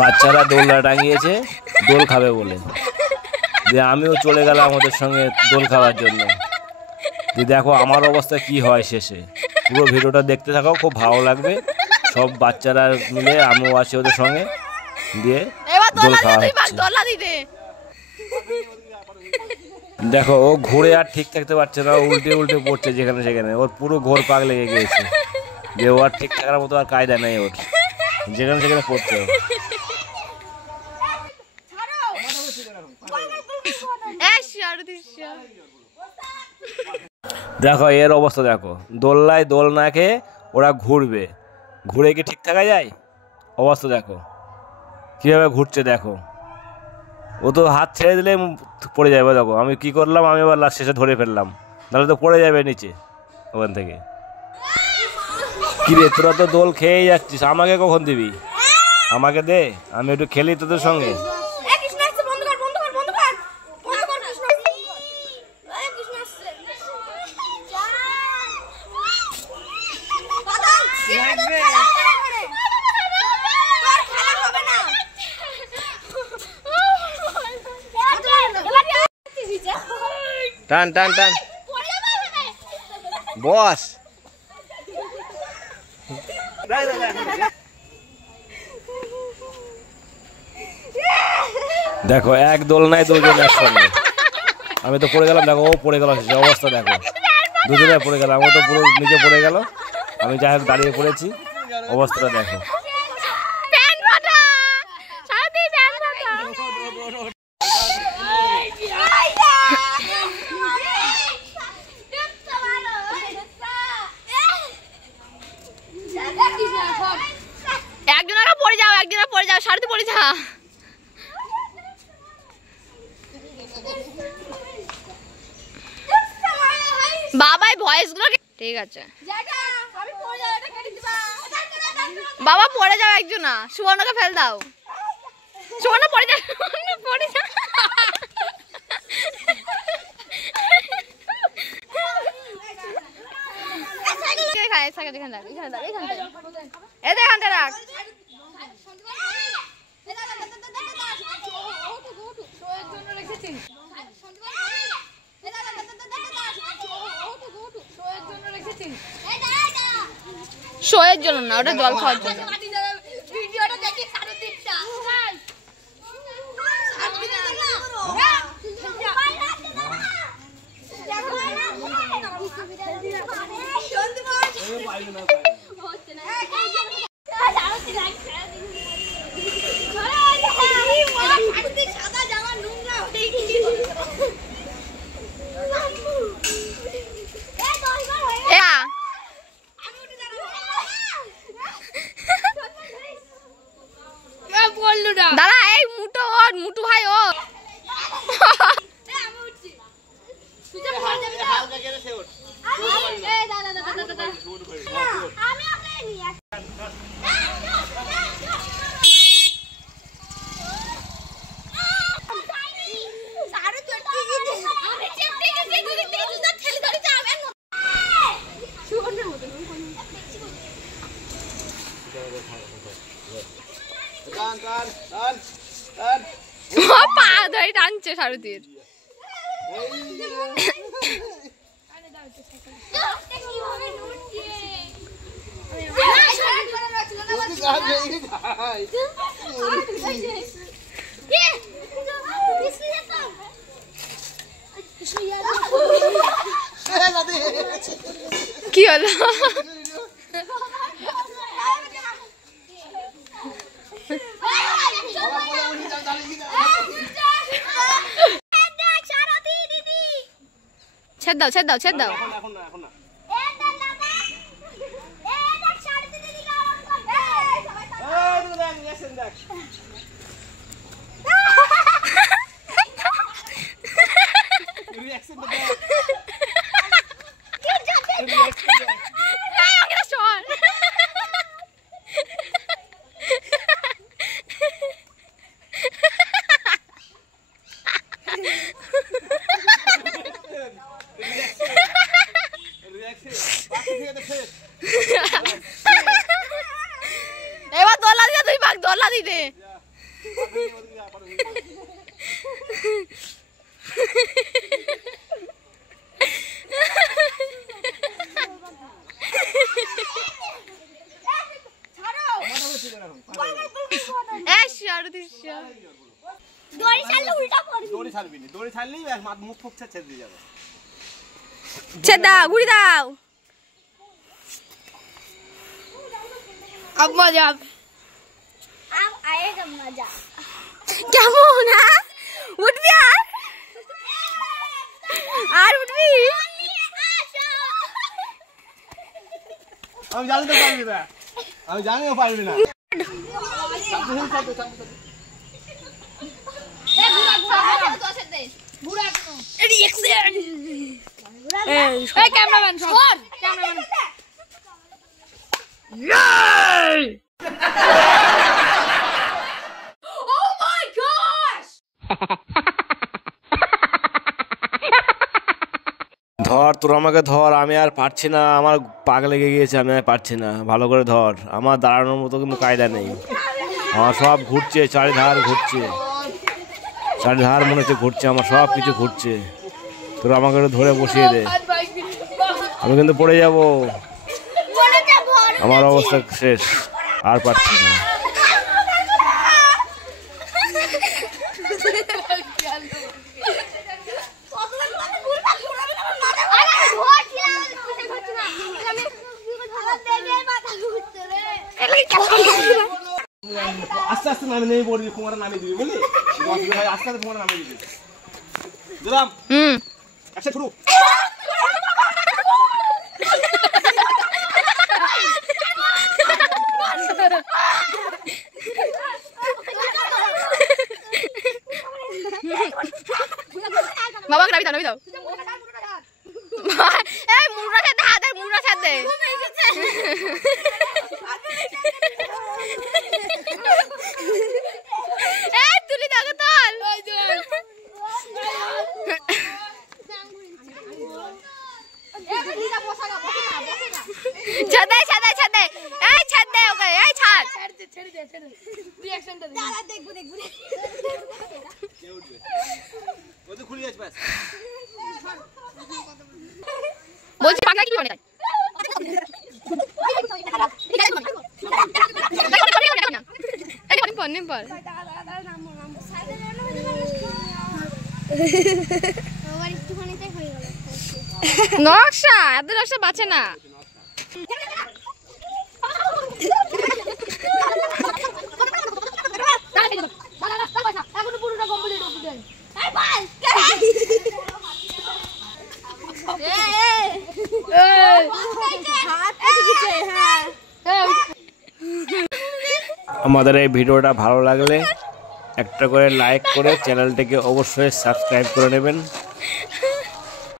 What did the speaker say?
বাচ্চারা দোলনা টাঙিয়েছে দোল খাবে বলে, দিয়ে আমিও চলে গেলাম ওদের সঙ্গে দোল খাওয়ার জন্য। দিয়ে দেখো আমার অবস্থা কি হয় শেষে। পুরো ভিডিওটা দেখতে থাকো, খুব ভালো লাগবে। সব বাচ্চারা মিলে আমিও আছি ওদের সঙ্গে, দিয়ে দোল খাওয়া হচ্ছে। দেখো ও ঘুরে আর ঠিক থাকতে পারছে না, উল্টে উল্টে পড়ছে যেখানে সেখানে। ওর পুরো ঘোর পাক লেগে গিয়েছে, যে ও আর ঠিক থাকার মতো আর কায়দা নেই ওর, যেখানে সেখানে পড়ছে। দেখো এর অবস্থা দেখো, দোলনায় দোল না খেয়ে ওরা ঘুরবে, ঘুরে কি ঠিক থাকা যায়? অবস্থা দেখো কীভাবে ঘুরছে। দেখো ও তো হাত ছেড়ে দিলে পড়ে যাবে। দেখো আমি কি করলাম, আমি আবার লাস্ট শেষে ধরে ফেললাম, নাহলে তো পড়ে যাবে নিচে ওখান থেকে। কিরে তোরা তো দোল খেয়েই যাচ্ছিস, আমাকে কখন দিবি? আমাকে দে, আমি একটু খেলি তোদের সঙ্গে। টান টান টান বস। দেখো এক দোলনায় দুজন একসঙ্গে, আমি তো পড়ে গেলাম। দেখো ও পড়ে গেল, অবস্থা দেখো, দুজনে পড়ে গেলাম। ও তো পুরো নিচে পড়ে গেল, আমি যাই হোক দাঁড়িয়ে পড়েছি। অবস্থাটা দেখো। একজনের পড়ে যাও, একজনের পড়ে যাও, সারথি পড়ে যা। বাবাই ভয়েস গুলো ঠিক আছে। বাবা পড়ে যাও, একজন না, সুবর্ণকে ফেল দাও। সুবর্ণ পড়ে যা, পড়ে যা। শোয়ের জন্য না, ওটা জল খাওয়ার জন্য। দাদা এই মুটো ওর, মুটু ভাই ও। পা ধরে টানছে সারথীর। কি হলো? ছেদ দাও, ছেদ দাও, ছেদ দাও। এবার দোলা দিয়ে 2 ভাগ দোলা দিতে। দাও ঘুরি দাও अब मजा अब आएगा मजा কেমন উঠবি আর উঠবি আমি জানতে পারবি না আমি জানিও পারবি না ক্যামেরাম্যান ক্যামেরাম্যান ধর তোর আমাকে ধর, আমি আর পারছি না, আমার পাক লেগে গিয়েছে, আমি আর পারছি না, ভালো করে ধর। আমার দাঁড়ানোর মতো কিন্তু কায়দা নেই, আমার সব ঘুরছে, চারিধার ঘুরছে, চারিধার মনে হচ্ছে ঘুরছে, আমার সব কিছু ঘুরছে। তোর আমাকে একটু ধরে বসিয়ে দে, আমি কিন্তু পড়ে যাব, আমার অবস্থা শেষ, আর পারছি না। আস্তে আস্তে নামে নেই পড়বি, কুমারা নামিয়ে দিবি বুঝলি, আস্তে আস্তে কুমারা নামিয়ে দিবি। দিলাম একসাথে শুরু। বাবা নামি দাও, নামি দাও। এই মুড়া সাথে হাত, মুড়া সাথে এই তুলি দাও তোল। ছাদে ছাদে ছাদে, এই ছাদ দে ওকে, এই ছাদ ছেড়ে দে রিঅ্যাকশনটা দে, দাঁড়া দেখবো দেখবো কে উঠবে ওই তো খুলি আসবে। বলছি পাগলা কি মানে নকশা এত নকশা বাঁচে না। আমাদের এই ভিডিওটা ভালো লাগলে একটা করে লাইক করে চ্যানেলটিকে অবশ্যই সাবস্ক্রাইব করে নেবেন।